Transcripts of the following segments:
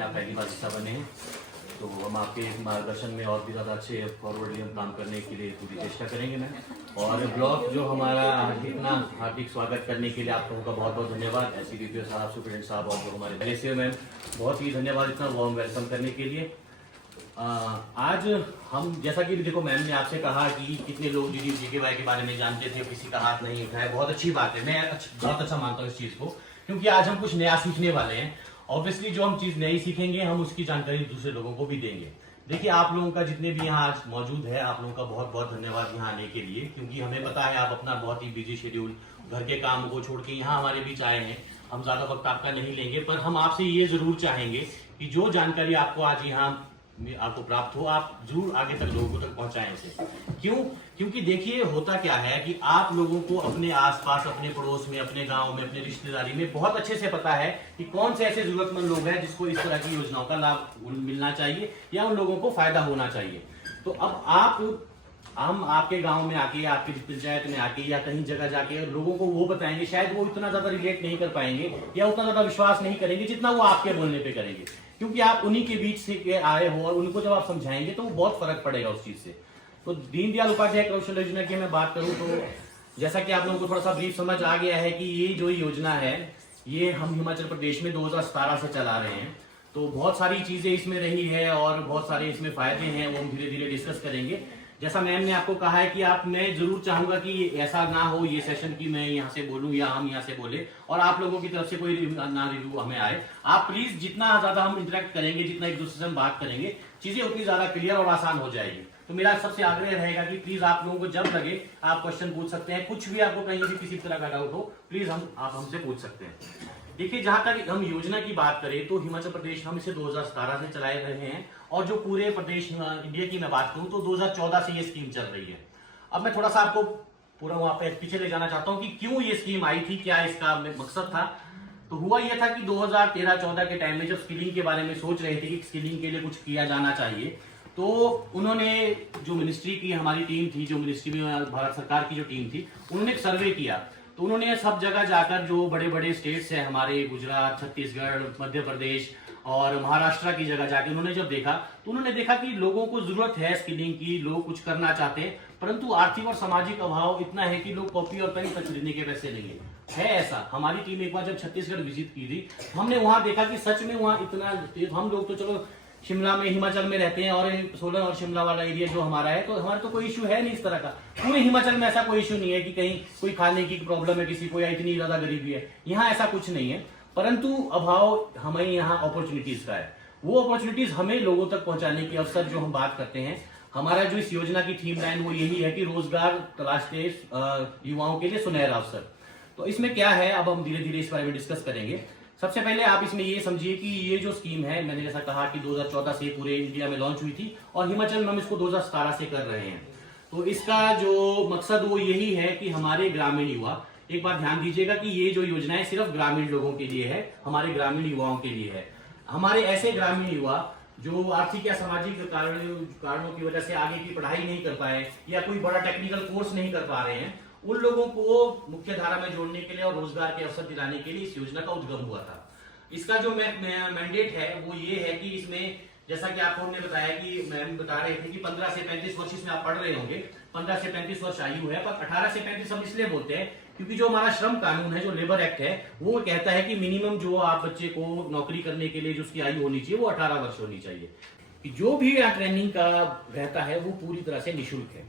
में आप पहली बार हिस्सा बने हैं, तो हम आपके मार्गदर्शन में और भी ज़्यादा अच्छे फॉरवर्डली हम काम करने के लिए पूरी चेष्टा करेंगे मैम। और ब्लॉग जो हमारा इतना हार्दिक स्वागत करने के लिए आप लोगों का बहुत बहुत धन्यवाद। SCDPO साहब, सुप्रिटेंडेंट साहब और जो हमारे पहले मैम, बहुत ही धन्यवाद इतना वार्म वेलकम करने के लिए। आज हम जैसा कि देखो मैम ने आपसे कहा कि कितने लोग DDGKY के बारे में जानते थे, किसी का हाथ नहीं उठाया, बहुत अच्छी बात है। मैं बहुत अच्छा मानता हूँ इस चीज़ को, क्योंकि आज हम कुछ नया सीखने वाले हैं। ऑब्वियसली जो हम चीज़ नई सीखेंगे हम उसकी जानकारी दूसरे लोगों को भी देंगे। देखिए, आप लोगों का जितने भी यहाँ आज मौजूद है, आप लोगों का बहुत बहुत धन्यवाद यहाँ आने के लिए, क्योंकि हमें पता है आप अपना बहुत ही बिजी शेड्यूल, घर के काम को छोड़ के यहाँ हमारे बीच आए हैं। हम ज़्यादा वक्त आपका नहीं लेंगे, पर हम आपसे ये ज़रूर चाहेंगे कि जो जानकारी आपको आज यहाँ आपको प्राप्त हो, आप जरूर आगे तक लोगों तक पहुंचाएं इसे। क्यों? क्योंकि देखिए, होता क्या है कि आप लोगों को अपने आसपास, अपने पड़ोस में, अपने गांव में, अपने रिश्तेदारी में बहुत अच्छे से पता है कि कौन से ऐसे जरूरतमंद लोग हैं जिसको इस तरह की योजनाओं का लाभ मिलना चाहिए या उन लोगों को फायदा होना चाहिए। तो अब हम आपके गांव में आके, आपकी पंचायत में आके या कहीं जगह जाके लोगों को वो बताएंगे, शायद वो इतना ज्यादा रिलेट नहीं कर पाएंगे या उतना ज्यादा विश्वास नहीं करेंगे जितना वो आपके बोलने पे करेंगे, क्योंकि आप उन्हीं के बीच से आए हो और उनको जब आप समझाएंगे तो वो बहुत फर्क पड़ेगा उस चीज से। तो दीनदयाल उपाध्याय कौशल योजना की मैं बात करूं तो जैसा कि आप लोगों को थोड़ा सा ब्रीफ समझ आ गया है कि ये जो योजना है ये हम हिमाचल प्रदेश में 2017 से चला रहे हैं। तो बहुत सारी चीजें इसमें रही है और बहुत सारे इसमें फायदे हैं, वो हम धीरे धीरे डिस्कस करेंगे। जैसा मैम ने आपको कहा है कि मैं जरूर चाहूंगा कि ऐसा ना हो ये सेशन की मैं यहाँ से बोलूं या हम यहाँ से बोले और आप लोगों की तरफ से कोई ना रिव्यू हमें आए। आप प्लीज जितना ज्यादा हम इंटरेक्ट करेंगे, जितना एक दूसरे से हम बात करेंगे, चीजें उतनी ज्यादा क्लियर और आसान हो जाएगी। तो मेरा सबसे आग्रह रहेगा कि प्लीज आप लोगों को जब लगे आप क्वेश्चन पूछ सकते हैं, कुछ भी आपको कहीं भी किसी तरह का डाउट हो प्लीज आप हमसे पूछ सकते हैं। देखिए, जहां तक हम योजना की बात करें तो हिमाचल प्रदेश हम इसे 2017 से चलाए रहे हैं और जो पूरे प्रदेश इंडिया की मैं बात करूं तो 2014 से ये स्कीम चल रही है। अब मैं थोड़ा सा आपको पूरा वहां पे पीछे ले जाना चाहता हूं कि क्यों ये स्कीम आई थी, क्या इसका मकसद था। तो हुआ यह था कि 2013-14 के टाइम में जब स्किलिंग के बारे में सोच रहे थे कि स्किलिंग के लिए कुछ किया जाना चाहिए, तो उन्होंने जो मिनिस्ट्री की हमारी टीम थी, जो मिनिस्ट्री में भारत सरकार की जो टीम थी, उन्होंने एक सर्वे किया। तो उन्होंने सब जगह जाकर जो बड़े बड़े स्टेट्स हैं हमारे, गुजरात, छत्तीसगढ़, मध्य प्रदेश और महाराष्ट्र की जगह जाके उन्होंने जब देखा तो उन्होंने देखा कि लोगों को जरूरत है स्किलिंग की, लोग कुछ करना चाहते हैं, परंतु आर्थिक और सामाजिक अभाव इतना है कि लोग कॉपी और पेन तक खरीदने के पैसे नहीं है ऐसा। हमारी टीम एक बार जब छत्तीसगढ़ विजिट की थी, हमने वहां देखा कि सच में वहां इतना, हम लोग तो चलो शिमला में, हिमाचल में रहते हैं और सोलन और शिमला वाला एरिया जो हमारा है, तो हमारा तो कोई इशू है नहीं इस तरह का। पूरे हिमाचल में ऐसा कोई इशू नहीं है कि कहीं कोई खाने की प्रॉब्लम है किसी को या इतनी ज्यादा गरीबी है, यहाँ ऐसा कुछ नहीं है। परंतु अभाव हमें यहाँ अपॉर्चुनिटीज का है। वो अपॉर्चुनिटीज हमें लोगों तक पहुंचाने की अवसर जो हम बात करते हैं, हमारा जो इस योजना की थीम लाइन वो यही है कि रोजगार तलाशते युवाओं के लिए सुनहरा अवसर। तो इसमें क्या है, अब हम धीरे धीरे इस बारे में डिस्कस करेंगे। सबसे पहले आप इसमें ये समझिए कि ये जो स्कीम है, मैंने जैसा कहा कि 2014 से पूरे इंडिया में लॉन्च हुई थी और हिमाचल में हम इसको 2017 से कर रहे हैं। तो इसका जो मकसद वो यही है कि हमारे ग्रामीण युवा, एक बार ध्यान दीजिएगा कि ये जो योजना है सिर्फ ग्रामीण लोगों के लिए है, हमारे ग्रामीण युवाओं के लिए है। हमारे ऐसे ग्रामीण युवा जो आर्थिक या सामाजिक कारणों की वजह से आगे की पढ़ाई नहीं कर पाए या कोई बड़ा टेक्निकल कोर्स नहीं कर पा रहे हैं, उन लोगों को मुख्य धारा में जोड़ने के लिए और रोजगार के अवसर दिलाने के लिए इस योजना का उद्गम हुआ था। इसका जो मैंडेट है वो ये है कि इसमें, जैसा कि आपको ने बताया कि मैम बता रहे थे कि 15 से 35 वर्ष इसमें आप पढ़ रहे होंगे, 15 से 35 वर्ष आयु है, पर 18 से 35 हम इसलिए बोलते हैं क्योंकि जो हमारा श्रम कानून है, जो लेबर एक्ट है, वो कहता है कि मिनिमम जो आप बच्चे को नौकरी करने के लिए जो उसकी आयु होनी चाहिए वो 18 वर्ष होनी चाहिए। कि जो भी ट्रेनिंग का रहता है वो पूरी तरह से निःशुल्क है।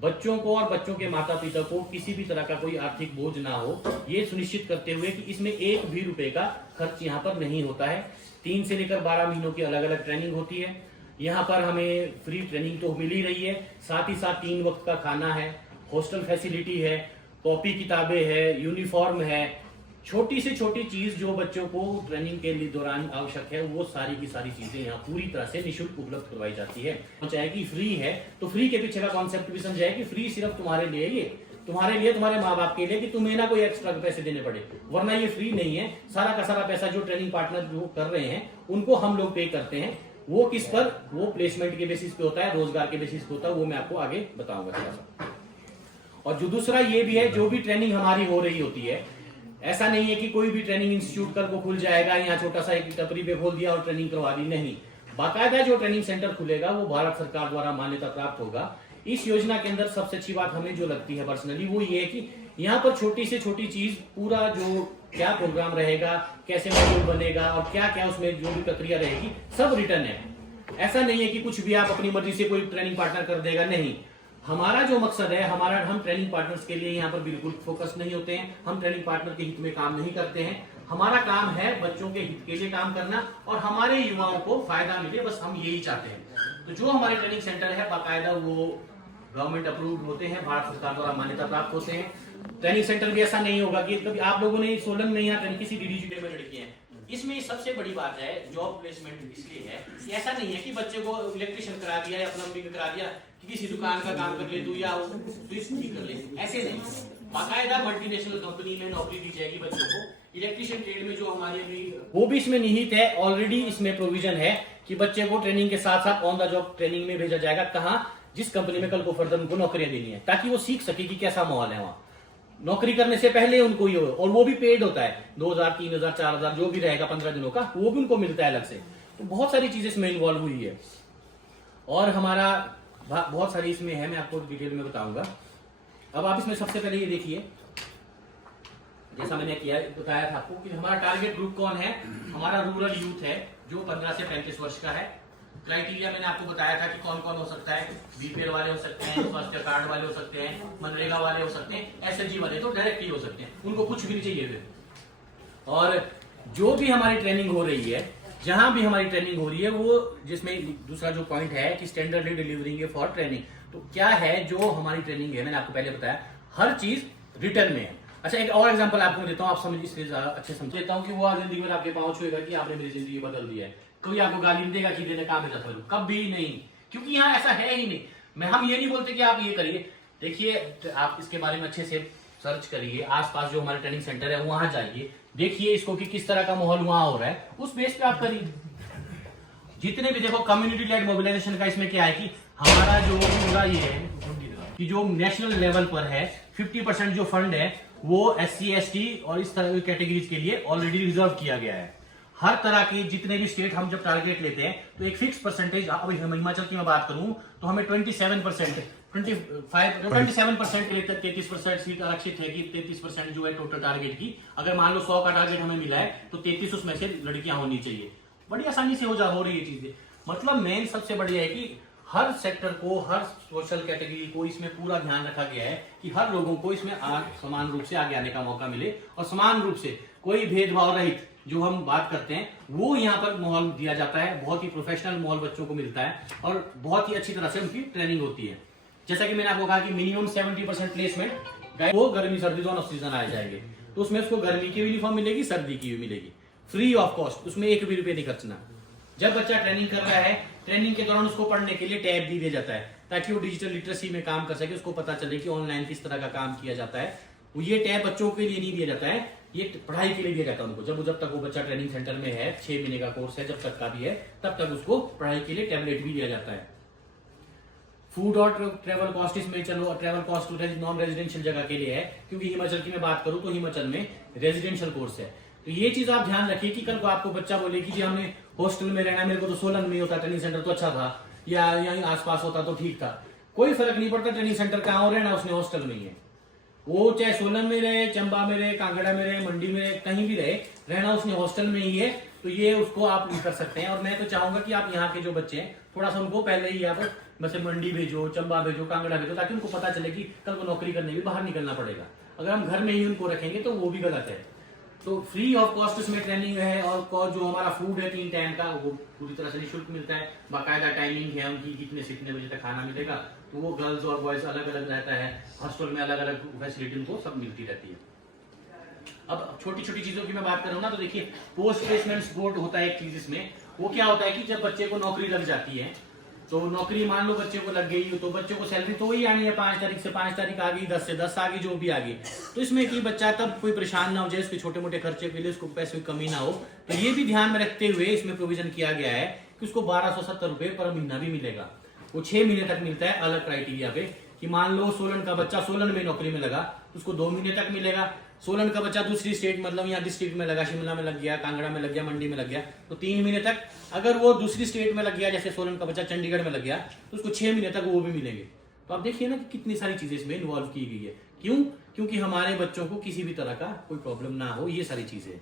बच्चों को और बच्चों के माता पिता को किसी भी तरह का कोई आर्थिक बोझ ना हो, ये सुनिश्चित करते हुए कि इसमें एक भी रुपए का खर्च यहाँ पर नहीं होता है। 3 से लेकर 12 महीनों की अलग अलग ट्रेनिंग होती है। यहाँ पर हमें फ्री ट्रेनिंग तो मिल ही रही है, साथ ही साथ 3 वक्त का खाना है, हॉस्टल फैसिलिटी है, कॉपी किताबें है, यूनिफॉर्म है, छोटी से छोटी चीज जो बच्चों को ट्रेनिंग के लिए दौरान आवश्यक है वो सारी की सारी चीजें यहाँ पूरी तरह से निःशुल्क उपलब्ध करवाई जाती है। चाहे कि फ्री है तो फ्री के पीछे का कॉन्सेप्ट भी समझाए कि फ्री सिर्फ तुम्हारे लिए, ये तुम्हारे लिए, तुम्हारे माँ बाप के लिए, कि तुम्हें ना कोई एक्स्ट्रा पैसे देने पड़े, वरना ये फ्री नहीं है। सारा का सारा पैसा जो ट्रेनिंग पार्टनर जो कर रहे हैं उनको हम लोग पे करते हैं। वो किस पर, वो प्लेसमेंट के बेसिस पे होता है, रोजगार के बेसिस पे होता है, वो मैं आपको आगे बताऊंगा थोड़ा सा। और जो दूसरा ये भी है, जो भी ट्रेनिंग हमारी हो रही होती है, ऐसा नहीं है कि कोई भी ट्रेनिंग इंस्टीट्यूट कल को खुल जाएगा, यहाँ छोटा सा एक टपरी पे खोल दिया और ट्रेनिंग करवा दी, नहीं। बाकायदा जो ट्रेनिंग सेंटर खुलेगा वो भारत सरकार द्वारा मान्यता प्राप्त होगा। इस योजना के अंदर सबसे अच्छी बात हमें जो लगती है पर्सनली वो ये है कि यहाँ पर छोटी से छोटी चीज, पूरा जो क्या प्रोग्राम रहेगा, कैसे मॉड्यूल बनेगा और क्या क्या उसमें जो भी प्रक्रिया रहेगी, सब रिटर्न है। ऐसा नहीं है कि कुछ भी आप अपनी मर्जी से कोई ट्रेनिंग पार्टनर कर देगा, नहीं। हमारा जो मकसद है, हम ट्रेनिंग पार्टनर्स के लिए यहाँ पर बिल्कुल फोकस नहीं होते हैं। हम ट्रेनिंग पार्टनर के हित में काम नहीं करते हैं। हमारा काम है बच्चों के हित के लिए काम करना और हमारे युवाओं को फायदा मिले, बस हम यही चाहते हैं। तो जो हमारे ट्रेनिंग सेंटर है बाकायदा वो गवर्नमेंट अप्रूव्ड होते हैं, भारत सरकार द्वारा मान्यता प्राप्त होते हैं। ट्रेनिंग सेंटर भी ऐसा नहीं होगा कि कभी आप लोगों ने सोलन में यहाँ ट्रेनिंग किसी डीडीजी में लड़कियां हैं, इसमें सबसे बड़ी बात है जॉब प्लेसमेंट इसलिए है कि ऐसा नहीं है कि बच्चे को इलेक्ट्रिशियन करा दिया या प्लम्बिंग करा दिया कि किसी दुकान का काम कर ले तू या स्विच ठीक कर ले, ऐसे नहीं। बाकायदा मल्टीनेशनल कंपनी में नौकरी दी जाएगी बच्चों को। इलेक्ट्रिशियन ट्रेड में जो हमारी अभी वो भी इसमें निहित है, ऑलरेडी इसमें प्रोविजन है कि बच्चे को ट्रेनिंग के साथ साथ ऑन द जॉब ट्रेनिंग में भेजा जाएगा। कहाँ? जिस कंपनी में कल को फर्दर उनको नौकरियां देनी है, ताकि वो सीख सके कि कैसा माहौल है वहां। नौकरी करने से पहले उनको ये हो, और वो भी पेड होता है, 2000 3000 4000 जो भी रहेगा 15 दिनों का, वो भी उनको मिलता है अलग से। तो बहुत सारी चीजें इसमें इन्वॉल्व हुई है और हमारा बहुत सारी इसमें है, मैं आपको डिटेल में बताऊंगा। अब आप इसमें सबसे पहले ये देखिए, जैसा मैंने बताया था आपको कि हमारा टारगेट ग्रुप कौन है। हमारा रूरल यूथ है जो 15 से 35 वर्ष का है। क्राइटेरिया मैंने आपको बताया था कि कौन कौन हो सकता है। बीपीएल वाले हो सकते हैं, स्वास्थ्य कार्ड वाले हो सकते हैं, मनरेगा वाले हो सकते हैं, एसएचजी वाले तो डायरेक्ट ही हो सकते हैं, उनको कुछ भी नहीं चाहिए फिर। और जो भी हमारी ट्रेनिंग हो रही है, जहां भी हमारी ट्रेनिंग हो रही है, वो जिसमें दूसरा जो पॉइंट है कि स्टैंडर्डली डिलीवरिंग फॉर ट्रेनिंग, तो क्या है जो हमारी ट्रेनिंग है, मैंने आपको पहले बताया हर चीज रिटर्न में है। अच्छा, एक और एग्जांपल आपको देता हूँ, आप समझ इसलिए अच्छे समझ लेता हूँ कि वो जिंदगी में आपके पाँव छुएगा कि आपने मेरी जिंदगी बदल दी है। कोई आपको गाली नहीं देगा कि देने काम है, कभी नहीं, क्योंकि यहाँ ऐसा है ही नहीं। हम ये नहीं बोलते कि आप ये करिए। देखिए, आप इसके बारे में अच्छे से सर्च करिए, आसपास जो हमारे ट्रेनिंग सेंटर है वहां जाइए, देखिए इसको कि किस तरह का माहौल वहां हो रहा है, उस बेस पे आप करिए। जितने भी देखो कम्युनिटी लेड मोबिलाइजेशन का इसमें क्या है कि हमारा जो पूरा ये है कि जो नेशनल लेवल पर है 50% जो फंड है वो SC ST और इस तरह की कैटेगरीज के लिए ऑलरेडी रिजर्व किया गया है। हर तरह के जितने भी स्टेट हम जब टारगेट लेते हैं तो एक फिक्स परसेंटेज, अभी हिमाचल की मैं बात करूं तो हमें 27% के लिए 33% सीट आरक्षित है कि 33% जो है टोटल टारगेट की। अगर मान लो 100 का टारगेट हमें मिला है तो 33 उसमें से लड़कियां होनी चाहिए। बड़ी आसानी से हो रही है चीजें। मतलब मेन सबसे बढ़िया है कि हर सेक्टर को, हर सोशल कैटेगरी को इसमें पूरा ध्यान रखा गया है कि हर लोगों को इसमें समान रूप से आगे आने का मौका मिले और समान रूप से कोई भेदभाव रहित जो हम बात करते हैं वो यहाँ पर माहौल दिया जाता है। बहुत ही प्रोफेशनल माहौल बच्चों को मिलता है और बहुत ही अच्छी तरह से उनकी ट्रेनिंग होती है। जैसा कि मैंने आपको कहा कि मिनिमम 70% प्लेसमेंट वो गर्मी सर्दी दोनों सीजन आ जाएंगे, तो उसमें उसको गर्मी की यूनिफॉर्म मिलेगी, सर्दी की भी मिलेगी, फ्री ऑफ कॉस्ट, उसमें 1 भी रुपये नहीं खर्चना। जब बच्चा ट्रेनिंग कर रहा है, ट्रेनिंग के दौरान उसको पढ़ने के लिए टैब भी दिया जाता है ताकि वो डिजिटल लिटरेसी में काम कर सके, उसको पता चले कि ऑनलाइन किस तरह का काम किया जाता है। ये टैब बच्चों के लिए नहीं दिया जाता है, ये पढ़ाई के लिए दिया जाता है उनको। जब तक वो बच्चा ट्रेनिंग सेंटर में है, 6 महीने का कोर्स है, जब तक का भी है, तब तक उसको पढ़ाई के लिए टैबलेट भी दिया जाता है। फूड और ट्रेवल कॉस्ट इसमें चलो, ट्रेवल कॉस्ट नॉन रेजिडेंशियल जगह के लिए है, क्योंकि हिमाचल की मैं बात करूं तो हिमाचल में रेजिडेंशियल कोर्स है। तो ये चीज आप ध्यान रखिए कि कल को आपको बच्चा बोले कि जी हमने हॉस्टल में रहना, मेरे को तो सोलन में होता ट्रेनिंग सेंटर तो अच्छा था, या यहीं आसपास होता तो ठीक था। कोई फर्क नहीं पड़ता ट्रेनिंग सेंटर कहाँ हो, रहना उसने हॉस्टल में ही है। वो चाहे सोलन में रहे, चंबा में रहे, कांगड़ा में रहे, मंडी में रहे, कहीं भी रहे, रहना उसने हॉस्टल में ही है। तो ये उसको आप कर सकते हैं। और मैं तो चाहूंगा कि आप यहाँ के जो बच्चे हैं थोड़ा सा उनको पहले ही यहाँ पर वैसे मंडी भेजो, चंबा भेजो, कांगड़ा भेजो, ताकि उनको पता चले कि कल को नौकरी करने भी बाहर निकलना पड़ेगा। अगर हम घर में ही उनको रखेंगे तो वो भी गलत है। तो फ्री ऑफ कॉस्ट इसमें ट्रेनिंग है और जो हमारा फूड है 3 टाइम का वो पूरी तरह से निःशुल्क मिलता है। बाकायदा टाइमिंग है उनकी, कितने से कितने बजे तक खाना मिलेगा। तो वो गर्ल्स और बॉयज अलग अलग रहता है, हॉस्टल में अलग अलग फैसिलिटी उनको सब मिलती रहती है। अब छोटी छोटी चीजों की मैं बात करूँ ना, तो देखिए पोस्ट प्लेसमेंट सपोर्ट होता है एक चीज इसमें। वो क्या होता है कि जब बच्चे को नौकरी लग जाती है, तो नौकरी मान लो बच्चे को लग गई, तो बच्चे को सैलरी तो वही आनी है, 5 तारीख से 5 तारीख आ गई, 10 से 10 आ गई, जो भी आ गई। तो इसमें कि बच्चा तब कोई परेशान ना हो जाए, उसके छोटे मोटे खर्चे के लिए उसको पैसे की कमी ना हो। तो ये भी ध्यान में रखते हुए इसमें प्रोविजन किया गया है कि उसको 1270 रुपए पर महीना भी मिलेगा। वो 6 महीने तक मिलता है अलग क्राइटेरिया पे, कि मान लो सोलन का बच्चा सोलन में नौकरी में लगा तो उसको 2 महीने तक मिलेगा, सोलन का बच्चा दूसरी स्टेट मतलब यहाँ डिस्ट्रिक्ट में लगा, शिमला में लग गया, कांगड़ा में लग गया, मंडी में लग गया, तो 3 महीने तक अगर वो दूसरी स्टेट में लग गया, जैसे सोलन का बच्चा चंडीगढ़ में लग गया, तो उसको 6 महीने तक वो भी मिलेंगे। तो आप देखिए ना कि कितनी सारी चीजें इसमें इन्वॉल्व की गई है। क्यों? क्योंकि हमारे बच्चों को किसी भी तरह का कोई प्रॉब्लम ना हो, ये सारी चीजें।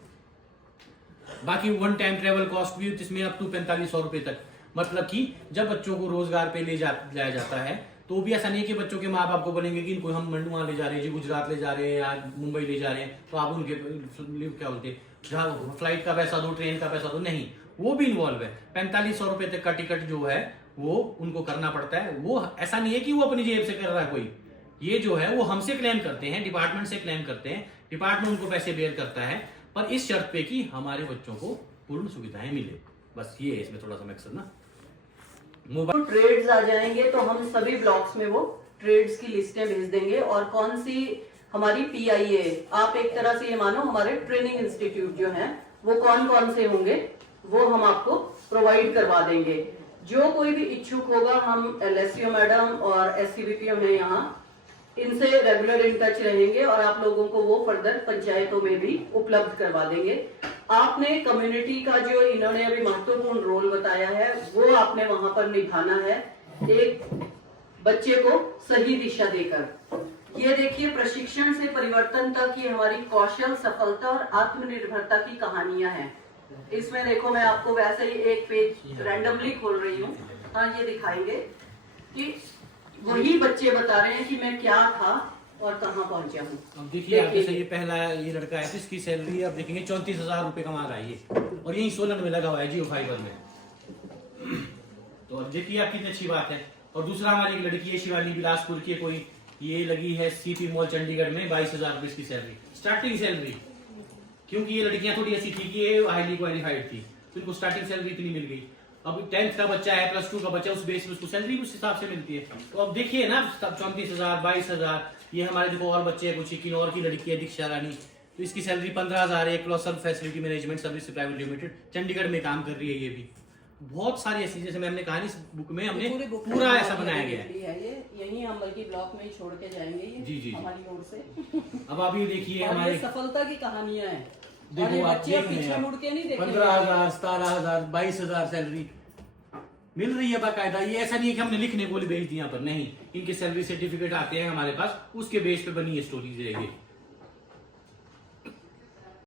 बाकी 1 टाइम ट्रेवल कॉस्ट भी जिसमें अप टू 4500 रुपए तक, मतलब कि जब बच्चों को रोजगार पे लाया जाता है तो भी ऐसा नहीं है कि बच्चों के माँ बाप को बोलेंगे कि इनको हम मंडुआ ले जा रहे हैं जी, गुजरात ले जा रहे हैं या मुंबई ले जा रहे हैं, तो आप उनके क्या बोलते हैं जहाँ फ्लाइट का पैसा दो, ट्रेन का पैसा दो, नहीं, वो भी इन्वॉल्व है। 4500 रुपए तक का टिकट जो है वो उनको करना पड़ता है। वो ऐसा नहीं है कि वो अपनी जेब से कर रहा है कोई, ये जो है वो हमसे क्लेम करते हैं, डिपार्टमेंट से क्लेम करते हैं, डिपार्टमेंट उनको पैसे बेयर करता है, पर इस शर्त पे कि हमारे बच्चों को पूर्ण सुविधाएं मिले। बस ये है इसमें थोड़ा सा मकसद ना। तो ट्रेड्स आ जाएंगे तो हम सभी ब्लॉक्स में वो ट्रेड्स की लिस्टें भेज देंगे और कौन सी हमारी पीआईए, आप एक तरह से ये मानो हमारे ट्रेनिंग इंस्टीट्यूट जो हैं वो कौन कौन से होंगे वो हम आपको प्रोवाइड करवा देंगे। जो कोई भी इच्छुक होगा, हम एलएससीओ मैडम और एससीबीपीओ में यहाँ इनसे रेगुलर इन टच रहेंगे और आप लोगों को वो फर्दर पंचायतों में भी उपलब्ध करवा देंगे। आपने कम्युनिटी का जो इन्होंने अभी महत्वपूर्ण रोल बताया है वो आपने वहां पर निभाना है, एक बच्चे को सही दिशा देकर। ये देखिए, प्रशिक्षण से परिवर्तन तक ये हमारी कौशल, सफलता और आत्मनिर्भरता की कहानियां हैं। इसमें देखो, मैं आपको वैसे ही एक पेज रैंडमली खोल रही हूँ। हाँ, ये दिखाएंगे कि वही बच्चे बता रहे हैं कि मैं क्या था और कहाँ पहुंचा हूँ। अब देखिए आपके से ये पहला ये लड़का है, इसकी सैलरी आप देखेंगे 34,000 रुपए कमा रहा है ये, और यही सोलन में लगा हुआ है जियो फाइबर में। तो अब देखिए आप कितनी अच्छी बात है। और दूसरा हमारी एक लड़की है शिवानी, बिलासपुर की कोई, ये लगी है सीपी मॉल चंडीगढ़ में, 22,000 रुपए इसकी सैलरी, स्टार्टिंग सैलरी। क्योंकि ये लड़कियां थोड़ी ऐसी थी कि ये हाईली क्वालिफाइड थी, तो इनको स्टार्टिंग सैलरी इतनी मिल गई। अब 10th का बच्चा है, +2 का बच्चा, उस बेस में उसको सैलरी उस हिसाब से मिलती है। तो अब देखिए ना, 34,000, 22,000, ये हमारे देखो और बच्चे हैं, कुछ किन्नौर की लड़की है दीक्षा रानी, तो इसकी सैलरी 15,000 है, प्लस सब facility management service private limited, Chandigarh में काम कर रही है। ये भी बहुत सारी ऐसी, जैसे मैंने कहा इस बुक में हमने पूरा ऐसा बनाया गया है। ये यही हम बल्कि ब्लॉक में ही छोड़ के जाएंगे ये जी हमारी ओर से। अब आप ये देखिए हमारे सफलता की कहानियां हैं। देखो आप देख रहे हैं, 15,000, 17,000, 22,000 सैलरी मिल रही है बाकायदा। ये ऐसा नहीं है कि हमने लिखने को भेज दी यहाँ पर, नहीं, इनके सैलरी सर्टिफिकेट आते हैं हमारे पास, उसके बेस पे बनी ये स्टोरीज है ये।